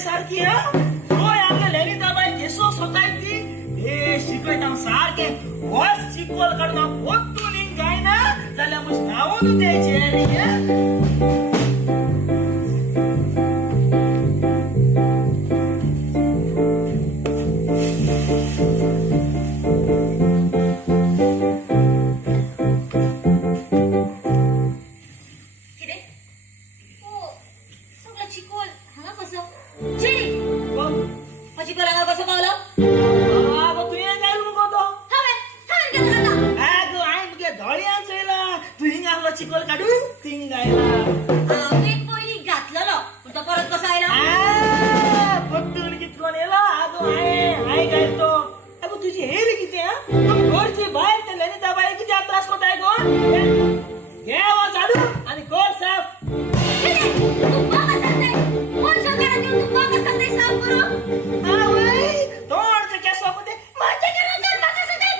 सारखी आपल्या ललिताबाई केसो स्वतःची हे शिकवता सारखे होस शिकवल कडना पोतून काय ना जाल्या मुश नावून द्यायचे चिकोल काढू थिंग गायला मी पहिली घातलेलो पण तो परत कसा आयला पट्टून कितकोन येलो आगो हाय गायतो अगो तुझी हेरी किती हा घरची बाहेर ते ललिता बाई किती त्रास करताय गो घे वा झाडू आणि गोड साफ तू बाबा सांगताय कोणच्या घरात येऊन तू बाबा सांगताय साफ करू हा वय तोडचे केस होते माझ्या घरात बाबा सांगताय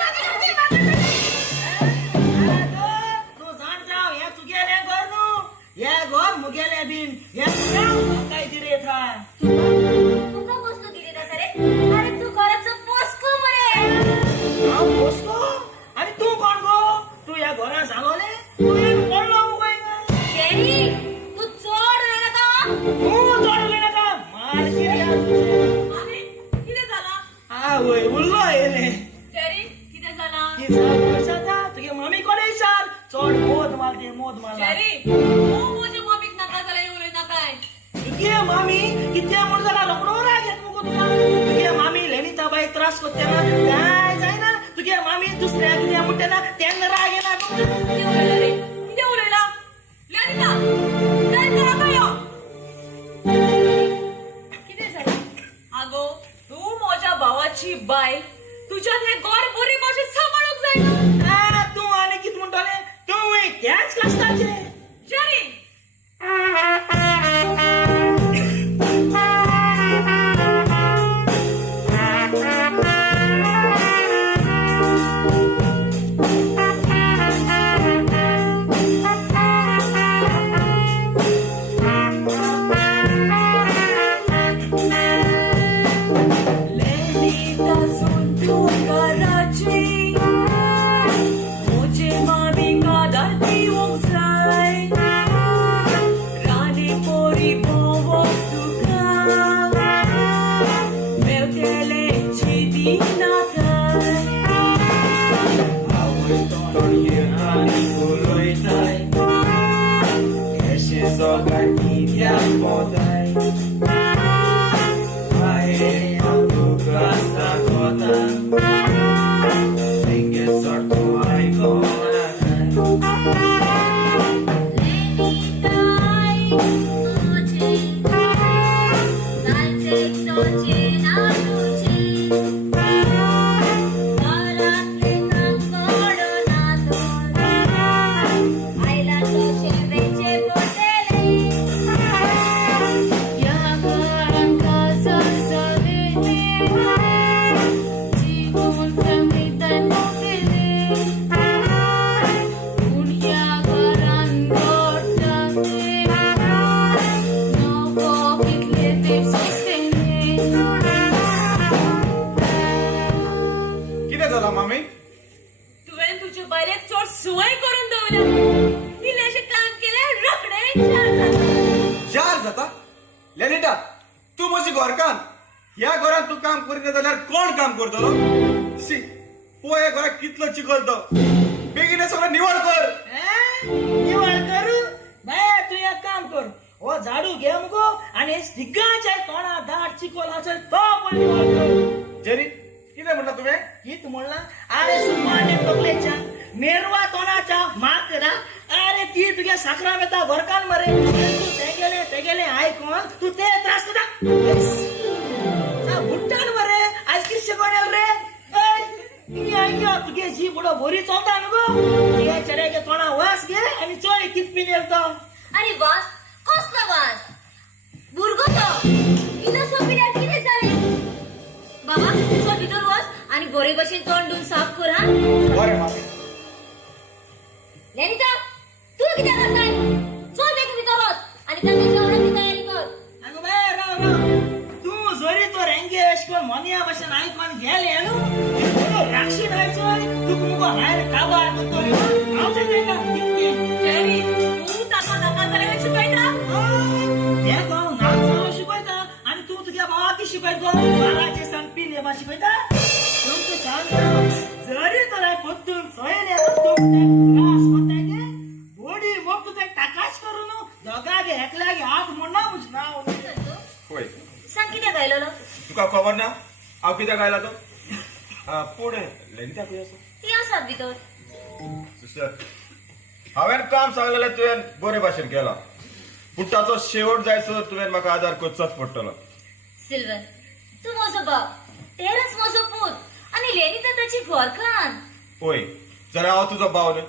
तू जाण जाव या तू गेले घरनु या घर मुगेले बिन या काय दिरे था तू का बसलो दिली ना सरे अरे तू घराचं पोसको मरे पोसको आणि तू कोण गो तू या घरा सांगोले तू एक पडलो उगाय शेरी तू चोड रे नका तू जोडले ना का मार किती अरे किती झाला हा वय उल्लो येले शेरी किती झाला की वर्षाचा तुझे मम्मी कोणे विचार चोड मोद मारते शेरी तू माझ्या मम्मीक नका झाला येऊ नकाय तुझे मामी किती मोड झाला लकडो रागेत मुको तुला तुझे मामी लेनिताबाई त्रास करते ना काय जाय ना तुझे मामी दुसऱ्या किती म्हणते ना त्यांना राग येणार किती उरला रे किती उरला ललिता ललिता काय किती झालं अगो तू माझ्या भावाची बाय तुझ्यात हे गोर बोरी भाषेत सांभाळूक जाईना तू आणि किती म्हणतोले तू त्याच क्लासचे शेरी सोय करून दवल्या तिने असे काम केले रखडे चार जाता लेनिटा तू माझी घरकाम ह्या घरात तू काम करीत जाल्यार कोण काम करतलो सी पोया घरात कितलो चिकलतो बेगीने सगळं निवड कर निवड करू बाय तू एक काम कर ओ झाडू घे मगो आणि दिग्गाच्या तोंडा दाट चिकोल असेल तो पण निवड कर जेरी किती म्हणला तुम्ही कित म्हणला अरे सुमाने पगलेच्या मेरवा तोंडाच्या माग करा अरे ती तुझ्या साखरा मेता भरकान मरे तू ते गेले ऐकून तू ते त्रास करा भुट्टान मरे आईस्क्रीम शिकवणार रे तुझे जी बुडो भोरी चौथा नको ये चरे के तोंडा वास घे आणि चोय कित पिनेल तो अरे वास कसला वास बुरगो तो इथं सोपिल्यार किती झाले बाबा चल भितर वास आणि गोरे बशीन तोंडून साफ कर हा बरे मामी लेनिता तू किती करताय चल बेग भितर वास आणि त्यांच्या जेवणाची तयारी कर अगं बाय राव तू जोरी तो रेंगे अशको मनिया बसन ऐकून गेले नो राक्षी व्हायचोय तू मुगो हायर काबार करतोय आवते ते का किती जेरी तू ताका नका करायला शिकायता ते को नाम सांगू शिकवता आणि तू तुझ्या भावाकी शिकवतो बाराचे सांग पिने बा शिकवता तुमचे सांग जरी तुला पत्तून सोयले तू क्लास होता के बॉडी मग तू ते टाकाच करून दोघागे एकल्यागे हात मोडना बुझना होय सांग किती गायलो तुका खबर ना हांव कित्याक आयला तो पूण लेनिता खंय आसा ती आसात भितर सिस्टर हांवें काम सांगलेलें तुवें बरे भाशेन केला पूण ताचो शेवट जायसर तुवें म्हाका आदार करचोच पडटलो. सिल्वर तू म्हजो बाप तेराच म्हजो पूत आणि लेनिता ताची घोरकान. पळय जाल्यार हांव तुजो भाव न्हय.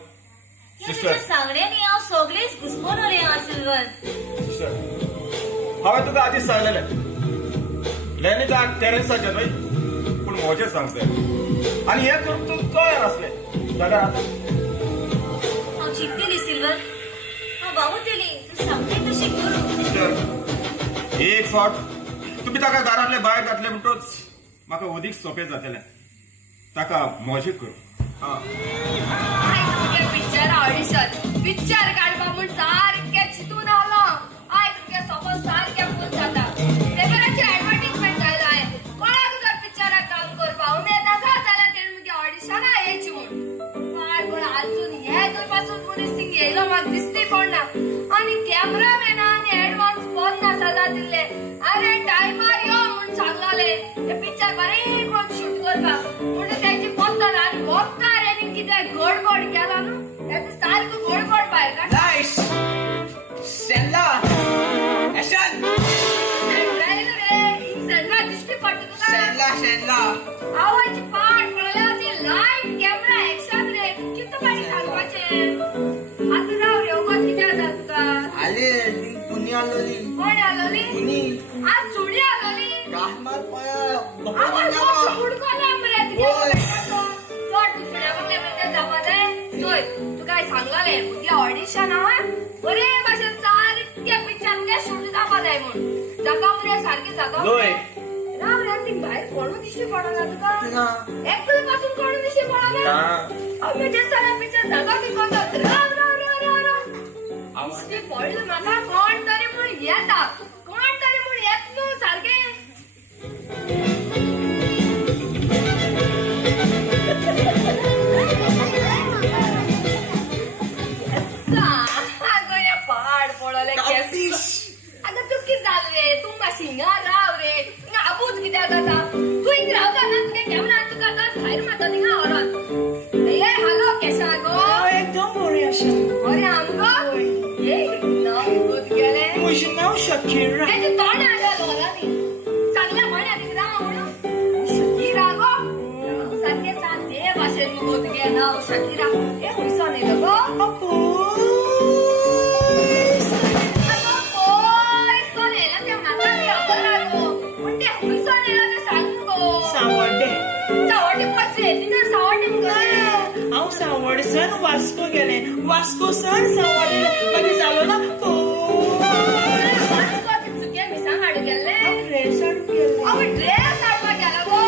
तुझ्या सिस्टर सांगण्यानी हांव सगळेच घुसपवले हां सिल्वर. सिस्टर हांवें तुका आदींच सांगलेलें लेनिताक टेरेसाचें न्हय पूण म्हजें सांगतलें आनी हें करून तूं तयार आसलें जाल्यार आतां हांव चिंतलेली सिल्वर हांव वावुरतली तूं सांगताय तशें करूं. सिस्टर एक फावट तुमी ताका घरांतले भायर घातले म्हणटच म्हाका अदीक सोंपें जातलें. ताका मोजीक करूं. आयज तुगे पिक्चर ऑडिशन पिक्चर काडपा म्हूण सारकें चिंतून आलो. आयज तुगे सपोज सारकें फूल जाता. पेपराची एडवर्टीजमेंट घायला हांवें. कोणाक जर पिक्चराक काम करपा उमेद आसा जाल्यार तेणें मुगे ऑडिशनां येवची म्हूण. पण आजून हे करपासून मनीस थिंग येयलो म्हाका दिसती पडना. आनी कॅमेरामॅनान एडवान्स 50,000 दिल्ले. अरे टायमार यो म्हूण सांगलोले ते पिक्चर बरें करून शूट करपाक. म्हणून तेची पत्तर आनी वखदार आनी कितें गडबड केला न्हू तेचो सारको गडबड भायर काडला. शेल्ला ऍक्शन सेंड्रायलो रे सेंड्रा दिश्टी पडटा तुका. शेल्ला आवाज पाठ पडल्या ती लायट कॅमेरा एक्शन रे कितू बरें सांगपाचें. आतां राव रे वगत कितें आसा तुका. आले कुणी आलोली कोण आलोली कुणी आज सुडी आलोली. कामार आवाज उडकोला मरे तुगे चड दुसऱ्या बंगले जावपा जाय. चोय तू काय सांगलाले तुगे ऑडिशन हां बरे भाशेन सारके पिक्चरांतले शूट जावपा जाय म्हूण. जाका मरे सारकें जाता राव रे ती भायर कोणू दिश्टी पडना तुका. एकूय पासून कोणू दिश्टी पडना. आमी ते सारे पिक्चर जाता की कोण राव राव राव राव राव दिश्टी पडलं म्हाका कोण तरी म्हूण येता. कोण तरी म्हूण येत न्हू सारकें. पाड पडले केस. आता तू किती जाल रे तू माशिंगा राव रे आपूच कित्याक जाता. तू हिंग रावता ना तुगे कॅमेरा तुका तर भायर मारता थिंगा व्हरोन. ए हालो केशा गो एकदम बरी आसा. अरे आमगो ए नाव गोत गेले. म्हजें नांव शकीरा. तेजे तोंड आडलो न्ही सांगल्या म्हण्या तिका राव म्हणून शकीरा गो. सारकें सारके भाशेन गोत गे नाव शकीरा. ए खुंयसोन येयलो गो. हांव सावड्डेसान वास्को गेले वास्को सान सावड्डे मागीर जालो ना मिसांग हाडून गेल्ले ड्रेस हाडून गेले. हांव ड्रेस हाडपाक गेलो गो.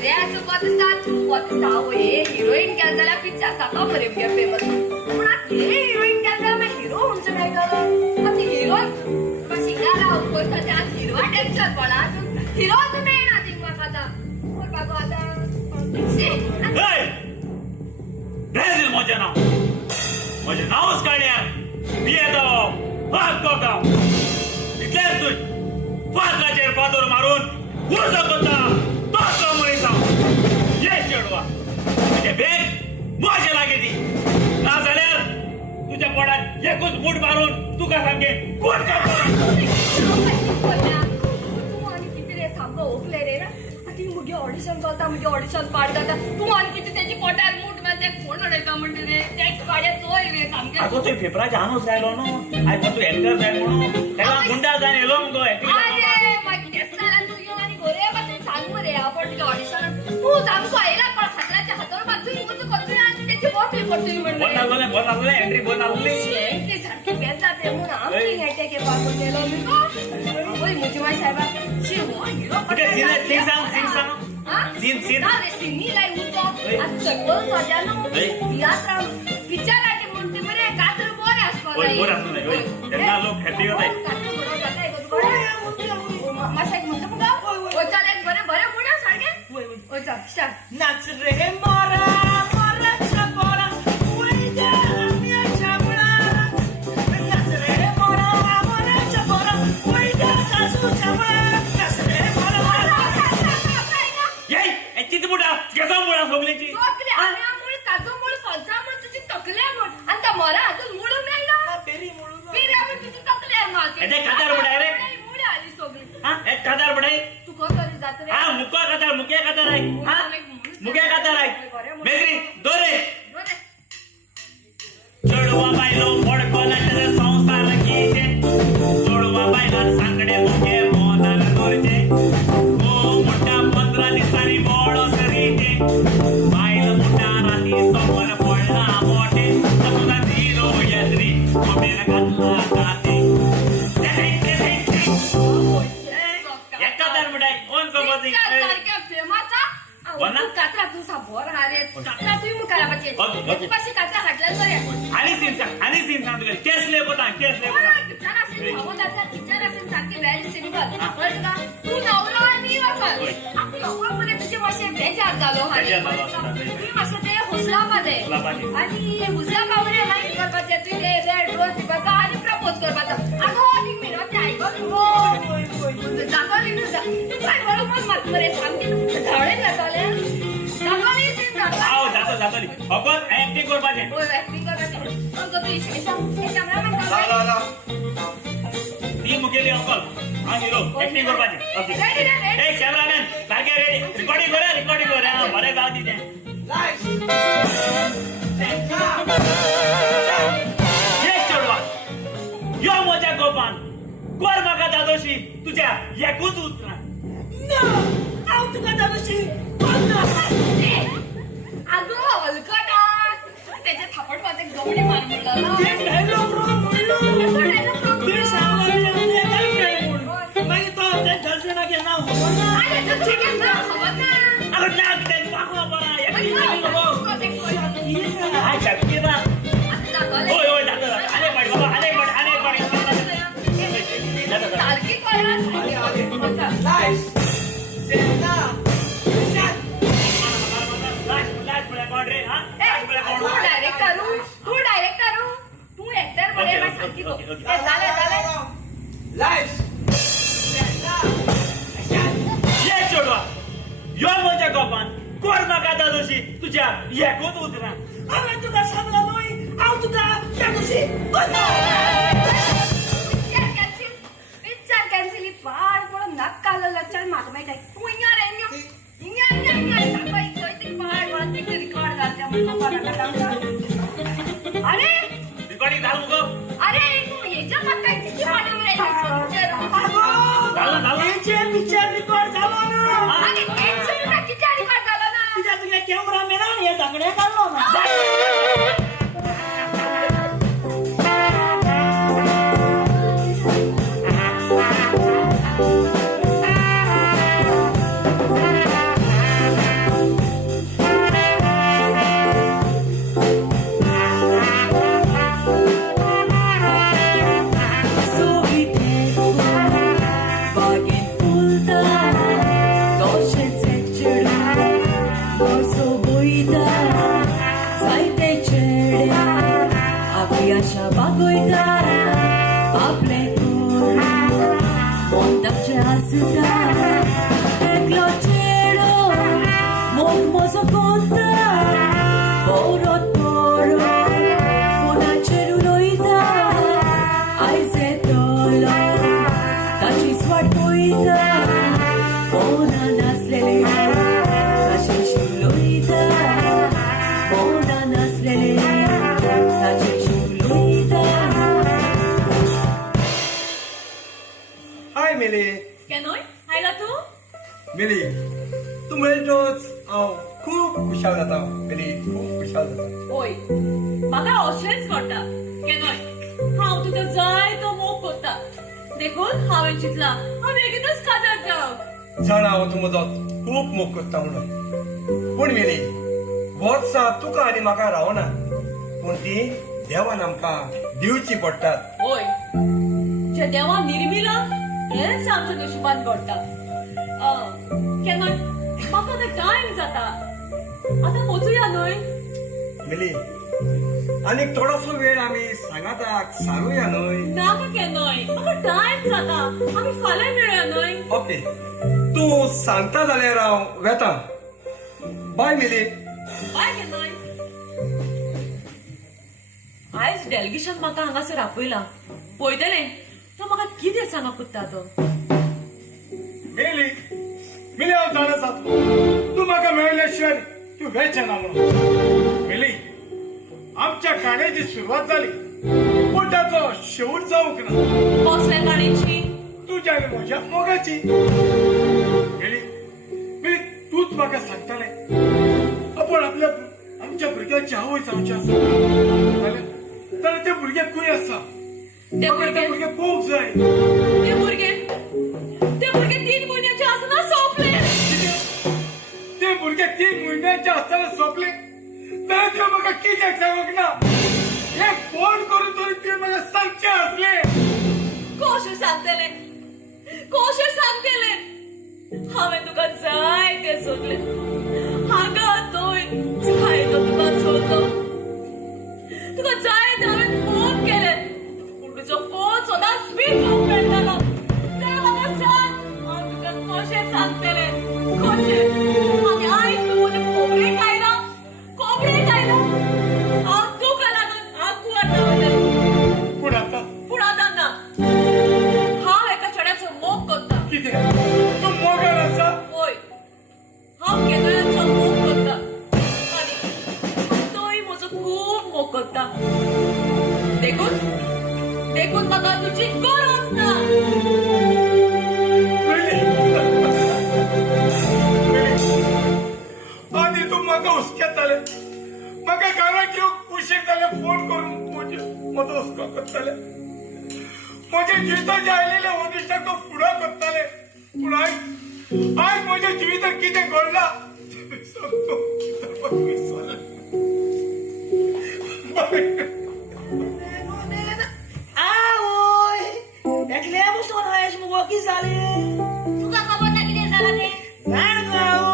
ड्रेस बदस्ता तूं बदस्ता हांव हे हिरोईन गेल जाल्यार पिक्चर जाता मरे मुगे फेमस. पूण आतां हे हिरोईन गेल जाल्यार मागीर हिरो म्हणचो मेळटलो. आतां हिरो सिंगार हांव पळयता ते आतां हिरोआ टेन्शन पडला. हिरोच मेळना थिंग म्हाका आतां करपाक आतां. म्हजें नांवच काड्या मी येतो वास्को गांव इतलेंच न्हय फातराचेर फातर मारून उर्जो करता तसलो मनीस हांव. ये चेडवा तुजें बॅग म्हजे लागीं दी नाजाल्यार तुज्या पोटात एकूच मूठ मारून तुका सामकें कोण तू आनी कितें रे सामको ओकले रे ना. आतां मुगे ऑडिशन चलता मुगे ऑडिशन पाड जाता. तू आनी कितें तेजी पोटार मूठ मार तेका फोन उडयता म्हणटा रे तेक पाड्या चोय रे सामकें. आगो तुवें पेपराचेर आनूच जायलो न्हू आयज तूं एक्टर जाय म्हणून तेका गुंडा जावन येयलो मुगो एक्टिंग. अरे मागीर तेच जाल्यार तूं येवन आनी घोरे भाशेन सांग मरे आपण तुगे ऑडिशन तूं सामको आयला पण फातराच्या हातार मारतली उजो करतली आनी तेची बॉटली करतली म्हणटा. बोल लागले एंट्री बोल लागली. ते सारकी बेज जाते म्हणून आमची हेटे के पासून गेलो मी गो. ओय मुजी माय साहेबा शी हो हिरो सिंग सांग सीन रे सिनी लाई उजो आज चकोल सजा न्हू तियात्रा पिक्चराचे म्हणते मरे कातर बोरे आसपा जाय. बोर आसूं जाय तेन्ना लोक हॅपी जाताय. कातर बोर जाताय गो. माशा एक म्हणटा मुगा ओय चल एक बरे बरे म्हणा सारखे ओय चल स्टार्ट. नाच रे मोरा मोराच्या पोरा वयद्या आम्याच्या मुळा. नाच रे मोरा मोराच्या पोरा वयद्या काजूच्या मुळा. नाच रे मोरा ये चित बुडा घेतो बुडा सोगलीची. आम्ही काजू मुळे पंचा म्हण तुझी तकल्या म्हण आणि त्या मरा ना तुम्ही मुखाला पाहिजे ओके, ओके. पाशी काचा हाटल्याच बरे आणि सीन सांग तुला केस लेपता पिक्चर असेल भावतातला पिक्चर असेल सारखी व्हेरी सिंपल कळत का तू नवरा आणि मी वापर होय. आपण नवरामध्ये तुझे मासे बेजार झालो बेजार झालो असं. तुम्ही मासे ते हुसला पाहिजे हुसला पाहिजे. आणि हुसला पावरे माहिती करपाचे तू ते रेड रोज दिवसा आणि प्रपोज करपाचा अगो ती मिरवते आई गो जागोली तुझा तू काय बरोबर मत मरे सांगते तू धावळे जाताले जागोली सीन जाता जातो फक्त ऍक्टिंग कर पाहिजे होय ऍक्टिंग करपाचे अगो तू इशेशा हे कॅमेरामॅन ला ती मुखेली अंकल हा हिरो ऍक्टिंग कर पाहिजे ओके Ready, ready. ए कॅमेरामॅन सारखे रेडी रिकॉर्डिंग कर हा बरे गाव तिथे एक चढवा यो मोठ्या गोपान कोर म्हाका दादोशी तुझ्या एकूच उतरा हांव तुका दादोशी अगं हलकटा त्याच्या थापट वाजत गवडी मार म्हणलं ते डायलॉग रॉंग ते सांगले ते काय फ्रेंड मागीर तो ते गर्लफ्रेंडाक हे नाव होतो ना अगं नाक ते पाखवा बरा ऍक्टिंग करू नको हाय शक्ती ना होय जातो आले पाड बाबा आले पाड सारखी तू डायरेक्ट करू तू ऍक्टर बरे ना सांगती गो झालं ये चोडवा यो मोठ्या गोपान कोर म्हाका दादोशी तुझ्या एकूच उतरा हांवें तुका सांगला न्हय हांव तुका दादोशी पिक्चर कॅन्सिल पाड पडून नक्का लक्षण म्हाका माहिती आहे तू इंगा पाड पडून तिथे रिकॉर्ड घालच्या अरे रिकॉर्डिंग झालं गो अरे तू याच्या मागच्या किती पाडून हेचे पिक्चर रिकॉर्ड जालो ना अरे कॅन्सिल ना किती रिकॉर्ड झालं ना कित्याक तुगे कॅमेरामॅनान हे धाकणे काडलो ना हाय मिली केनोय आयला तू मिली तू मेळटोच हांव खूब खुशाल जाता मिली खूब खुशाल जाता ओय म्हाका अशेंच करता केनोय हांव तुका जाय तो मोग करता देखून हांवें चिंतला हांव बेगीनच काजार जावं जाणा हांव तूं म्हजो खूब मोग करता म्हणून पूण मिली वर्सां तुका आनी म्हाका रावना पूण ती देवान आमकां दिवची पडटात ओय जे देवा निर्मिला हेच आमच्या नशिबान घडटा केन्ना म्हाका आतां टायम जाता आतां वचूया न्हय मिली आनीक थोडोसो वेळ आमी सांगाताक सारूया न्हय नाका केन्नाय म्हाका टायम जाता आमी फाल्यां मेळुया न्हय ओके तूं सांगता जाल्यार हांव वेता बाय मिली बाय केन्नाय आयज डेलिगेशन म्हाका हांगासर आपयला पळयतलें तो म्हाका कितें सांगा कुत्ता तो मिली मिली हांव जाणा जातलो तूं म्हाका मेळ्ळे शिवाय तूं वेचना म्हणून मिली आमच्या काण्याची सुरवात जाली पूण ताचो शेवट जावंक ना कसल्या काणयेची तुज्या आनी म्हज्या मोगाची मिली मिली तूच म्हाका सांगतालें आपण आपल्या आमच्या भुरग्याची आवय जावची आसा जाल्यार ते भुरगे खंय आसा ते म्हाका भुरगे ते भुरगे पळोवंक जाय ते भुरगे 3 म्हयन्याचे आसना सोंपले ते भुरगे 3 म्हयन्याचे आसतना सोंपले तुवें म्हाका कित्याक सांगूंक ना एक फोन करून तरी तुवें म्हाका सांगचें आसलें कशें सांगतले हांवें तुका जाय तें सोदलें हांगा थंय जाय तो तुका सोदलो तुका जाय ते हांवें फोन केले पूण तुजो फोन सदांच स्पीड ऑफ मेळटालो तें म्हाका सांग हांव तुका कशें सांगतलें कशें आनी आयज तूं म्हजें खोबरें खायना हांव तुका लागून आकुआर रावलें पूण आतां ना हांव एका चेड्याचो मोग करता कितें तूं मोगान आसा होय हांव केदळांचो मोग करता आनी तोय म्हजो खूब मोग करता देखून म्हाका तुजी गरज ना आधी तू म्हाका हुसकेताले म्हाका घराक येवंक उशीर जाले फोन करून म्हजो हुसको करताले म्हज्या जिविताचे आयलेले अनिश्टाक तो फुडो करताले पूण आयज म्हज्या जिविताक कितें घडलां आवय एकले बसून रायस मुगो की जालें तुका खबर ना कितें जालां तें जाण गाव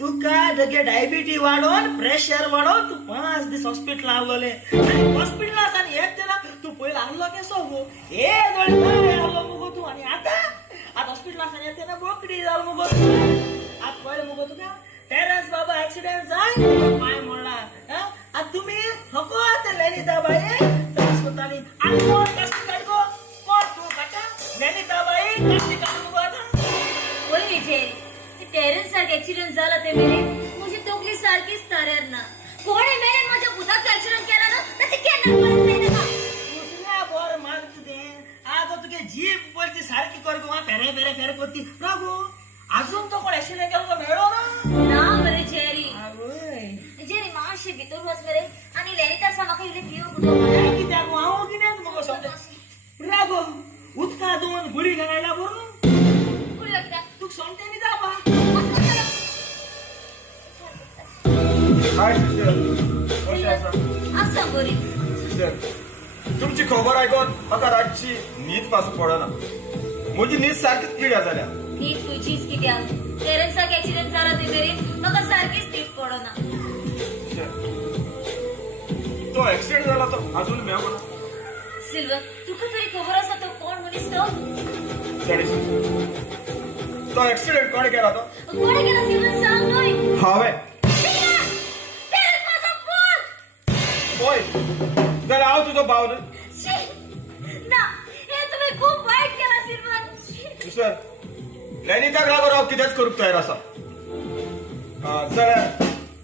तुका डगे डायबिटी वाडोन प्रेशर वाडोन तू 5 दीस हॉस्पिटल आवलोले आनी हॉस्पिटलांत आनी येतना तू पयलो आहलो केसो गो हे दोळे काय आहलो मुगो तू आनी आतां हॉस्पिटलांत येतना बोकडी जालो मुगो तू आतां कळ्ळें मुगो तुका टेरन्स बाबा एक्सिडेंट जायन पांय मोडला आतां तुमी फकत ललिताबाई त्रास करताली आनी कोण कष्ट काडगो कोण तू काटा ललिताबाई कष्ट काड मुगो आतां होय विजय टेरन्स सारखे ऍक्सिडेंट झाला ते मेरे म्हजी तकली सारखीच तारेर ना कोणे मेरे माझ्या भुताचा ऍक्सिडेंट केला ना तर ते केन्ना परत जायना का दुसऱ्या बोर मागत ते आगो तुगे जीप बोलती सारखी कर गो फेरे फेरे फेरे करती रागो अजून तो कोण ऍक्सिडेंट केलो तो मेळो ना ना मरे जेरी आवय जेरी मातशे भितर वच मरे आणि लेनिता म्हाका इल्ले पियो बुतो काय कित्याक हांव कित्याक मगो समजे रागो उदका दोन गुळी घालायला बरो कुडलो कित्याक तुका सोमते बी जावपा हाय सिस्टर कशें आसा आसा बरी सिस्टर तुमची खबर आयकून म्हाका रातची न्हीद पासूं पडना म्हजी न्हीद सारकीच किड्या जाल्या ही तुझीच कित्याक टेरन्स सारखे ऍक्सिडेंट झाला ते मेरे म्हाका सारखीच न्हीद पडना तो ऍक्सिडेंट जाला तो अजून मेळ्ळो ना सिल्वर तुका तरी खबर आसा तो कोण मनीस तो स्टडी तो ऍक्सिडेंट कोणे केला तो कोणे केला सिल्वर सांग न्हय हांवें टेरन्स माझा फोन होय जाल्यार हांव तुजो भाव न्हय शी! ना हे तुम्ही खूप वाईट केला सिल्वर सिस्टर लॅनिकाक लागून हांव कितेंच करूंक तयार आसा जाल्यार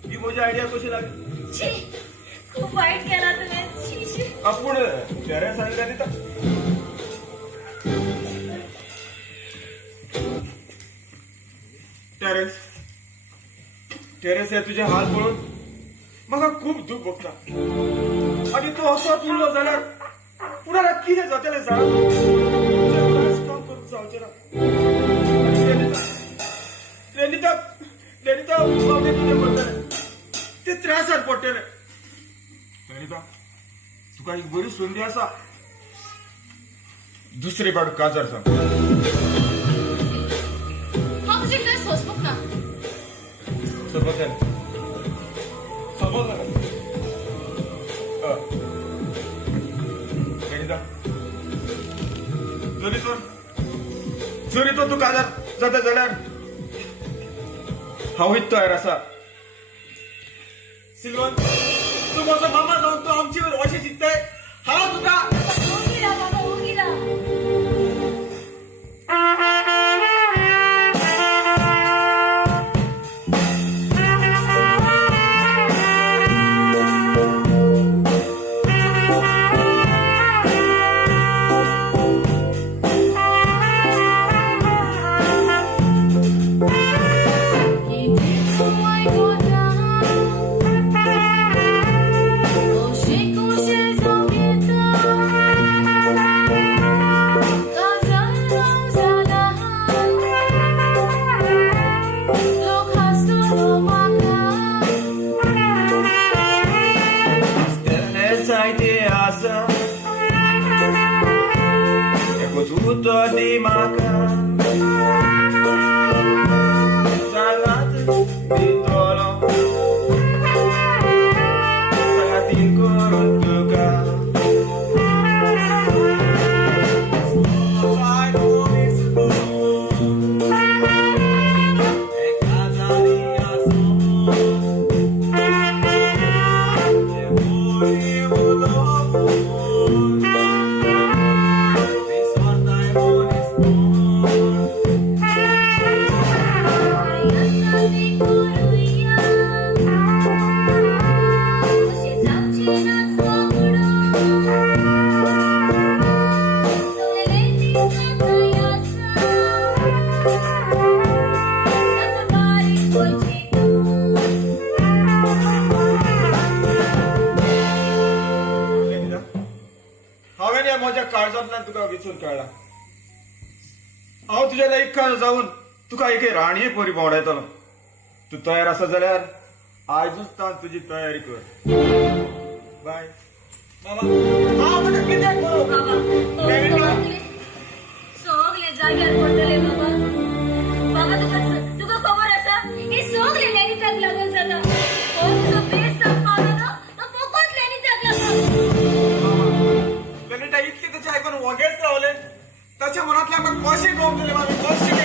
ही म्हजी आयडिया कशी लागली शी! खूप वाईट केला तुम्ही शी, शी. पूण पेरेंट्स आनी लॅनिका टेरेस हे तुझे हाल पळोवन म्हाका खूब दूख भोगता आनी तूं असोच उरलो जाल्यार फुडाराक कितें जातलें सांग काम करूंक जावचें ना लेनिता बाबडे तुजें म्हणटलें ते त्रासार पडटले लेनिता तुका एक बरी संदी आसा दुसरे पाट काजार सांग हांव तुजें कितें सोंसपूक ना समजलें लेनिता जरी तो तूं काजार जाता जाल्यार हांवूय तयार आसा सिल्वन तूं म्हजो मामा जावन तूं आमची अशें चिंतताय हांव तुका ओगिला बाबा ओगिला Coucher, coucher, तो दी म्हाका सांगात दितलो सांगातीन करून तुका हांवें ह्या म्हज्या काळजांतल्यान तुका विचून काडला हांव तुज्या लायक जावन तुका एक राणये परी भोंवडायतलो तूं तयार आसा जाल्यार आयजूच तान तुजी तयारी कर बाय बाबा सगळे जाग्यार पडटले बाबा बाबा तुका खबर आसा हे सगळे लॅनिटाक लागून जाता हो तुजो बेस संपावलो न्हू तो फकत लॅनिटाक लागून लेनिटा इतले त्याचे ऐकून वगेच रावले त्याच्या मनातल्या म्हाका कशें गमतले मामी कशें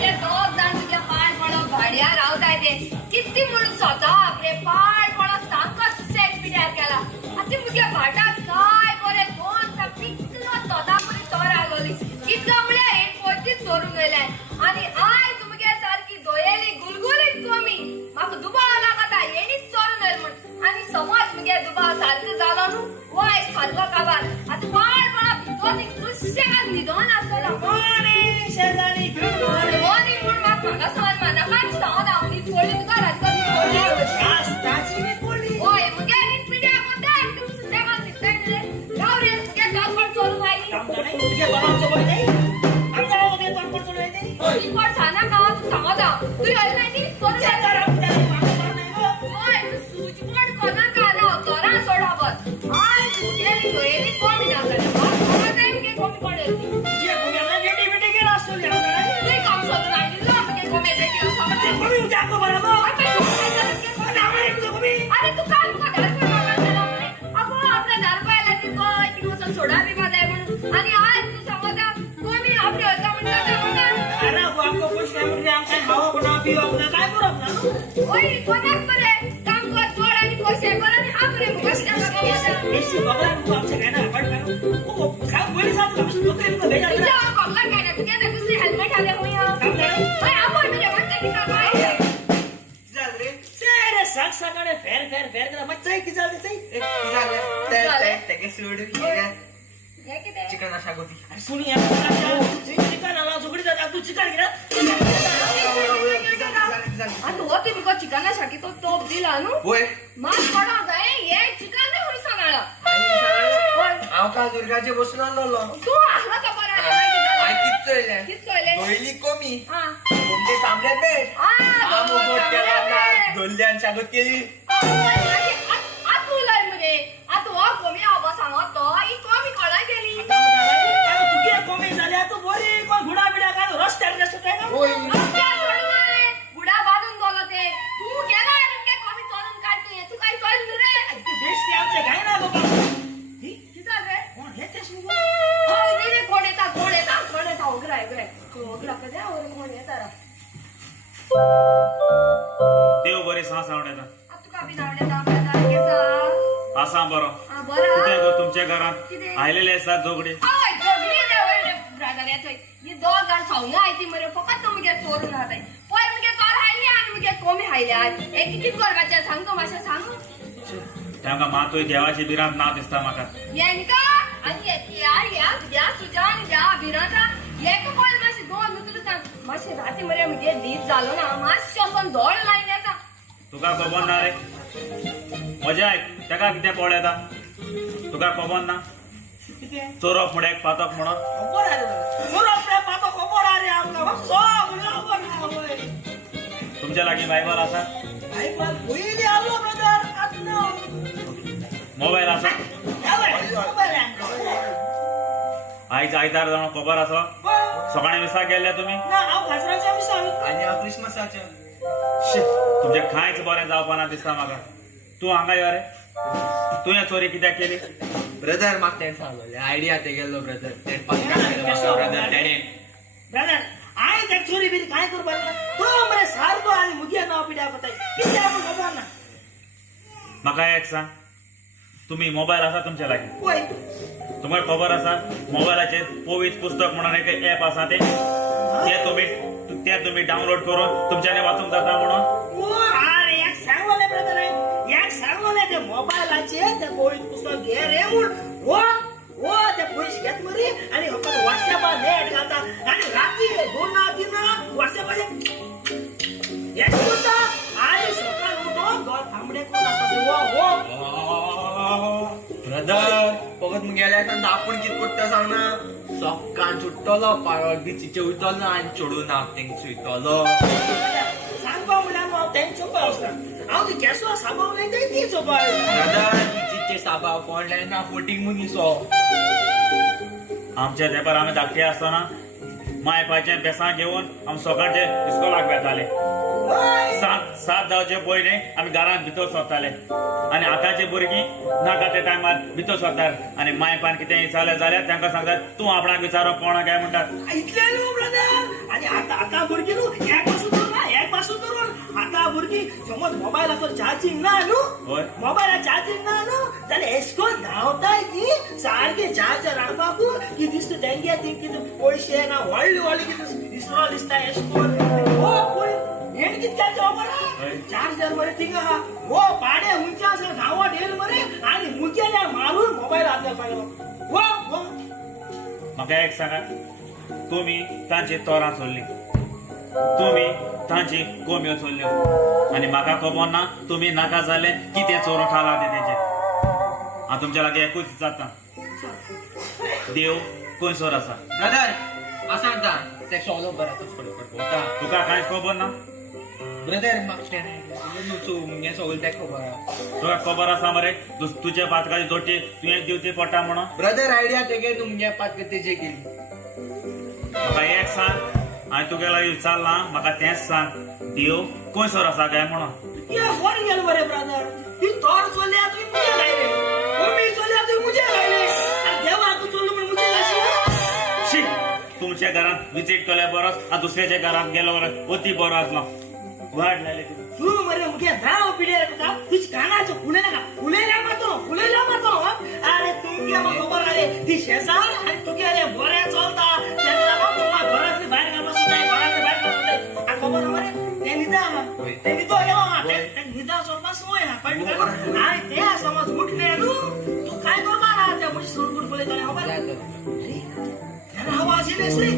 ते दोग जाण तुझ्या पाड पडो भाड्या रावताय ते किती म्हणून स्वता आपले पाड पडो सामको सुसेट पिड्यार केला आतां मुगे भाटाक काय बरे दोन साप इतलो तोदापुरी तोर आलोली कितलो म्हळ्यार एक पोतीच चोरून गेल्याय आणि आयज मुगे सारकी दोयेली गुलगुलीत कमी म्हाका दुबाव लागता येणीच चोरून येल म्हण आणि समज मुगे दुबाव सारको जालो न्हू वाय सारको काबार आतां पाड पडो भितर सुशेगाद न्हिदोन आसतलो मॉर्निंग शेजारी गुड मॉर्निंग मॉर्निंग म्हूण म्हाका हांगा सावन नाकाच सांगून हांव न्हीद पडली तुका रातभर ताची न्हीद पडली ओय मुगे न्हीद पिड्या कोता तूं सुशेगाद न्हिदताय रे राव रे मुगे तोंडपड चोरून आयली तुझ्या बाबांचं बरं नाही आमच्या गावामध्ये तोंडपड चोरून येते न्हीद पड सांगना का तू सांगत हांव तू येल नाही न्हीद चोरून ओय तू सूजपड कोना का राव तोरा सोडा बस आज मुगे दोयेली कोमी ना जाले बाबा टाइम के कोमी पडेल तुझ्या मुलाला नेटी बिटी गेला असतो तुई काम सोडून आयली लो मुगे कोमी रेडी आसा कोणी उद्या आको बरं अरे तू काम को धरपड मारला अगो आपल्या धरपायला ती तो एक दिवस सोडा बी बादाय म्हणून आणि आज तू सांगता कोणी आपली होता म्हणता अरे बापको खुश नाही म्हणजे आमच्या खावा बना पिवा बना काय करू आपण ओय कोणाक बरे काम कर जोड आणि पैसे बर आणि हा बरे मुगस बेसी बघा तू आमच्या काय ना आपण ओ सांग बोली सांग नोकरी को भेजा तुझ्या बघला काय ना तुझ्या दुसरी हेल्मेट आले होय काम नाही ओय आपण म्हणजे म्हणते की काय चल रे सेरे साग सागाने फेर करा मच्छा की जाते सही त्याके सोडून हे किती चिकन अशा गोटी अरे सुनी यार चिकन आला झोकडी जात तू चिकन घे आता होते मी को चिकन शाकी तो टोप दिला नु होय मास पडा जाय हे चिकन नाही होई सांगाळा हांव का दुर्गाचे बसून आलो तू आला का बरं हाय कित चोयले कित चोयले दोयली कोमी हा कोमटे तांबडे पेट आ मोठ्या केला दोल्ल्यांच्या गोटी आतुलाय मगे आतु हो कोमी आबा सांगत तो ई कोमी कोळा गेली अरे तू के कोमी झाल्या तू बोरी कोण घोडा बिडा काय रस्त्यावर रस्ता काय ना होय बुडा बांधून बोलत ते तू गेला आणि कोमी चोरून काढतोय तू काय चोरलं रे तू बेस ते आमचे काय ना बाबा ही किती रे कोण हे तेच मग ओय रे कोण येता ओगराय ओगरा कद्या और कोण येता रा देव बरे सांग आवडायचा तू का बी नावडे आपल्या केसा असा बरो हा बरं कुठे गो तुमच्या घरात किती? आलेले असतात जोगडे ओय जोगडी रे ब्रादर येतोय ये दोन गाड सावना आयती मरे फकत मुगे चोरून हाताय पोय मुगे कार हायले आणि मुगे कोमी हायले आज एक किती करपाचे सांगतो माशा सांगू त्यांका मातोय देवाची बिरांत नाव दिसता म्हाका येनका आणि या सुजान या बिराता एक पोय माशे दोन उतरता माशे राती मरे मुगे नीट झालो ना माशे असं दोड लाईन येता तुका खबर ना रे मजा आहे त्याका किती पोळ येता तुका खबर ना चोरप मुडेक पातक म्हणून खबर आहे सुरत रे पातो खबर आहे आमका सगळं खबर आहे तुमच्या लागी बायबल असा आई बाप होईली आलो ब्रदर आत्नो मोबाईल आसा मोबाईल आईचा आयतार जाणं खबर आसा सकाळी विसाक गेल्ले तुम्ही ना हांव खासराच्या विसावी आणि हांव क्रिसमसाच्या. तुमचे खायच बरें जावपाना दिसता म्हाका तू हांगा यो रे तुवें चोरी कित्याक केली ब्रदर म्हाका तें सांगलें आयडिया ते गेल्लो ब्रदर तें ब्रदर तेणे ब्रदर हांवें त्या चोरी बिरी कांय करपाक ना तो मरे सारको आनी मुगे नांव पिड्या कोताय कितें आपूण खबर ना म्हाका एक सांग तुम्ही मोबाईल आसा तुमच्या लागीं पळय तुमकां खबर आसा मोबायलाचेर पवित्र पुस्तक म्हणून एक ऍप आसा ते तुम्ही डाउनलोड करून तुमच्याने वाचूंक जाता म्हणून ओ अरे एक सांगलोले ब्रदर एक सांगलोले ते मोबायलाचेर ते पळय पुस्तक घे रे म्हूण ओ ते पयशे घेत मरे आनी फकत व्हॉट्सॅपार नेट घालता आनी राती 2-3 व्हॉट्सॅपाचेर हेच करता आनी सकाळ उठून घर थांबडे करून आसता ब्रदर फकत मुगेल्या आपूण कितें करता सांग ना सकाळ सुट्टलो पारो बिचीचे वयतलो आनी चडून हांव तेंक सुयतलो सांगपा म्हळ्यार हांव तेंक चोवपा वचना हांव ती केसो साबाव नाही ते ती चोवपा ब्रदर बिचीचे साबाव कोण लायना फोटींग मनीसो आमच्या तेंपार आमी धाकटे आसतना माय पायचे बेसां घेवन आमी सकाळचे इस्कॉलाक वेताले सात जावचे पयलीं आमी घरांत भितर सरताले आनी आतांची भुरगीं नाका त्या टायमार भितर सरतात आनी मायपान कितें विचारलें जाल्यार तांकां सांगतात तूं आपणाक विचारप कोणाक काय म्हणटात इतले न्हू ब्रदर आनी आतां भुरगीं न्हू एक पासून धरून आतां भुरगीं समज मोबायलाचो चार्जिंग ना न्हू होय मोबायलार चार्जिंग ना न्हू जाल्यार एश कोन्न धांवताय ती सारके चार्जर हाडपाकू की दिसता तेंगे ती कितें पयशे ना व्हडले कितें दिसलो दिसता एश कोन्न हो पळय हेण कितें केलें खबर चार्जर मरे थिंग आहा हो पाडे उंचा आसा धांवत येयलो मरे आनी मुगेल्या मारून मोबायल हाताक लागलो हो म्हाका एक सांगात तुमी तांची तोरां चोरली तुमी तांची कोंब्यो चोरल्यो आनी म्हाका खबर ना तुमी नाका जाले कितें चोरून खाला ते तेचे हांव तुमच्या लागीं एकूच विचारता देव खंयसर आसा ब्रदर हांव सांगता ते सोलो बरो तो पळोवता तुका कांयच खबर ना ब्रदर म्हाका मुगे सगळें तें खबर तुका खबर आसा मरे तुजे पातकाची दोटी तुवें दिवची पडटा म्हणून ब्रदर आयडिया तेगे तुमगे पात तेजे केली म्हाका एक सांग हांवें तुगे लागीं विचारलां म्हाका तेंच सांग देव खंयसर आसा काय म्हणून ये फोन गेलो मरे ब्रदर ती तोर चोरल्या तुमी मुजे लायले तुमी चोरल्या तुमी मुजे लायले आनी देवाक चोरलो म्हण मुजे लायले शी तुमच्या घरांत विजीट केल्या बरोच आनी दुसऱ्याच्या घरांत गेलो बरो अती बरो आसलो वाट लायले तुमी तू मरे मुगे धाव पिड्यार तुका तुझ कानाचे फुलेल्या मातो अरे तुमगे म्हाका खबर आले ती शेजार आनी तुगेले बरें चलता तेन्ना लागून तुका घरांतली भायर घालपाक सोदताय घरांतली भायर घालपाक आनी खबर मरे ते निदा आहा ते न्हिदो गेलो आहा ते निदा सोडपाक संवय आहा कळ्ळें आनी ते समज उठले न्हू तू काय करपाक ना त्या म्हणजे सोडून पळयताले खबर अरे तेन्ना आवाज येयलेस रे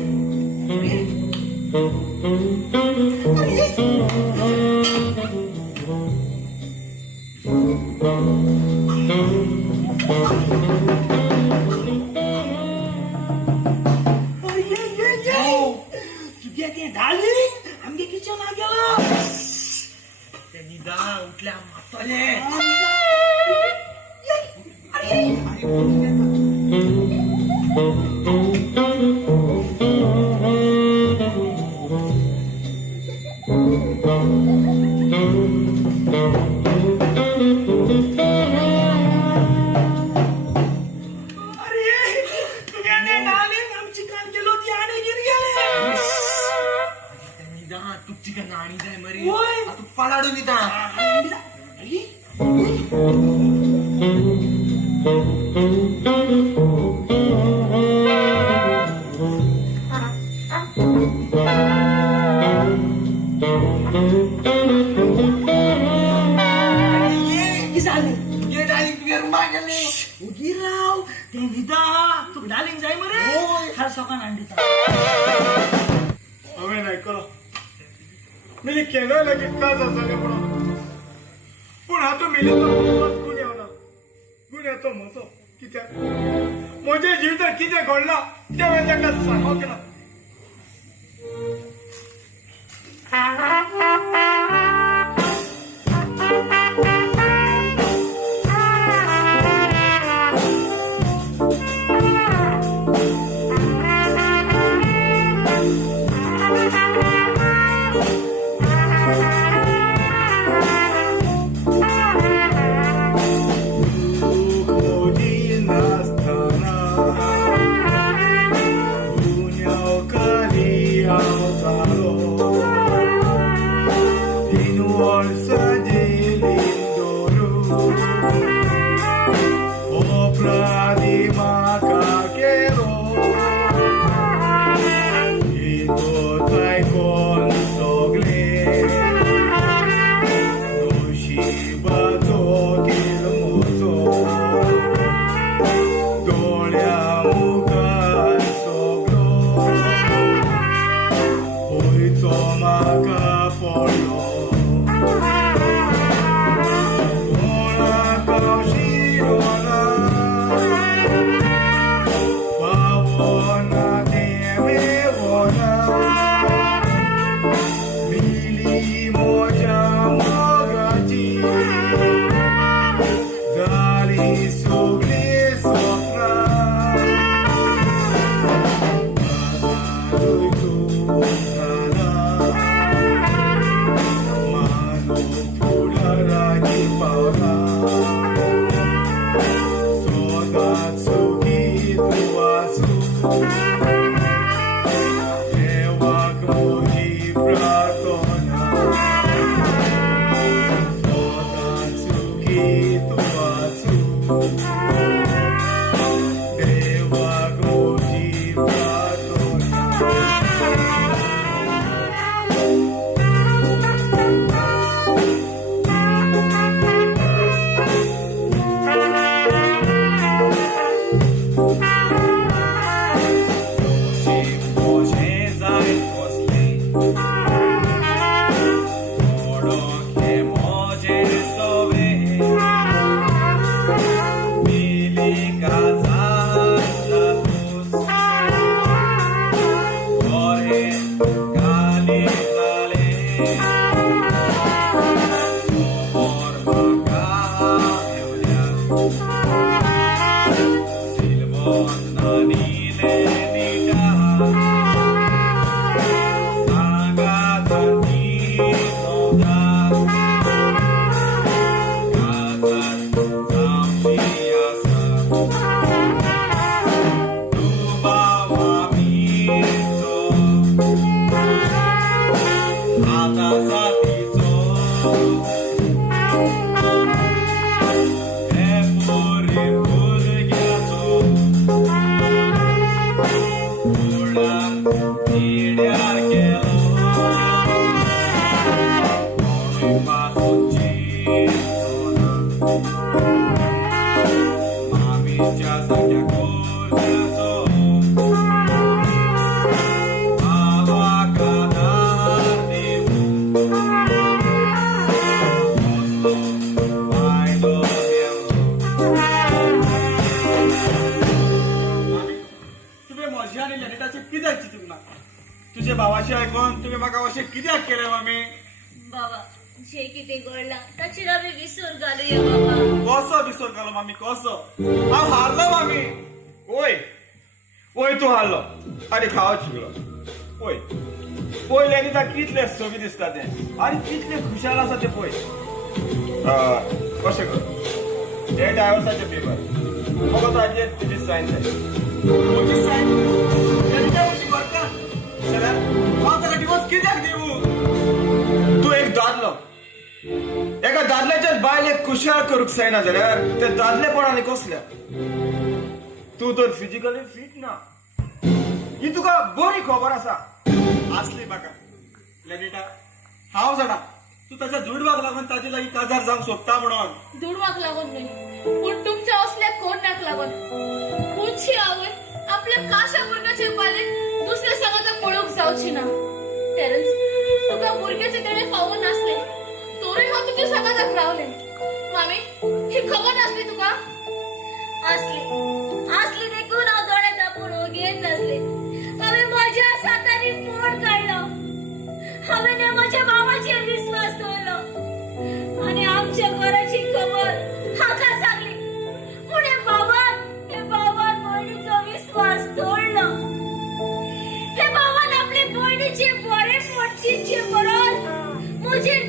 तुगे ते डार्लिंग आमगे किचन गेलो ते निदा उठल्या मारतले नाणी जाय मरी तू पडाडून येता उगीराव ते निदा तू डार्लिंग जाय मरे हर सकाळ अंडिता हांवें आयकलो मिली केन्ना लेगीत काज जाले म्हणून पूण हातूं मिलीचो गुण येवना गुण येतो म्हजो कित्याक म्हज्या जिवितांत कितें घडलां तें हांवें ताका सांगोंक ना म्हाका पडलो कोणाक शिरोना पावना देवेवना मिली मोज्या मोगाची जाली सगळी स्वप्नां मानो फुडाराची पावला सोदात सुखी तूं वाचूं देवाक म्हजी प्रार्थना सोदात सुखी तूं वाचूं देवाक म्हजी तुझे भावाशी ऐकून तुम्ही म्हाका अशें कित्याक केलें मामी बाबा जे कितें घडलां ताचेर आमी विसर घालुया बाबा कसो विसर घालो मामी कसो हांव हारलो मामी ओय ओय तूं हारलो आनी खावच शिकलो पळय पयले न्ही ताका कितले सोबी दिसता ते आनी कितले खुशाल आसा ते पळय कशें कर हे डायवर्साचे पेपर म्हाका ताजेर तुजी सायन जाय म्हजी सायन म्हजी बरका जाल्यार हांव ताका डिवोर्स कित्याक दिवं तूं एक दादलो एका दादल्याच्या बायलेक खुशाल करूंक जायना जाल्यार ते दादलेपणांनी कसल्या तूं तर फिजिकली फिट ना ही तुका बरी खबर आसा आसली म्हाका लेनिटा हांव जाणा तूं ताच्या जुडवाक लागून ताचे लागीं काजार जावंक सोदता म्हणून दुडवाक लागून न्हय पूण तुमच्या असल्या कोणाक लागून खुदशी आवय आपल्या काशा भुरग्याचे पालेक दुसऱ्या सांगात पळोवंक जावची ना तेरच तुका भुरग्याचे तेणे फावो नासले तोरी हांव तुज्या सांगात रावले मामी ही खबर नासली तुका असली देखून हांव दोळे दापून ओगेच आसले हांवें म्हज्या सातारी पोट काडलो हांवें म्हज्या भावाचेर विश्वास दवरलो आनी आमच्या घराची खबर हाका सांगली पूण हे भावान भयणीचो विश्वास तोडलो हे भावान आपले भयणीचे बरे पडचीचे बरोबर म्हजेर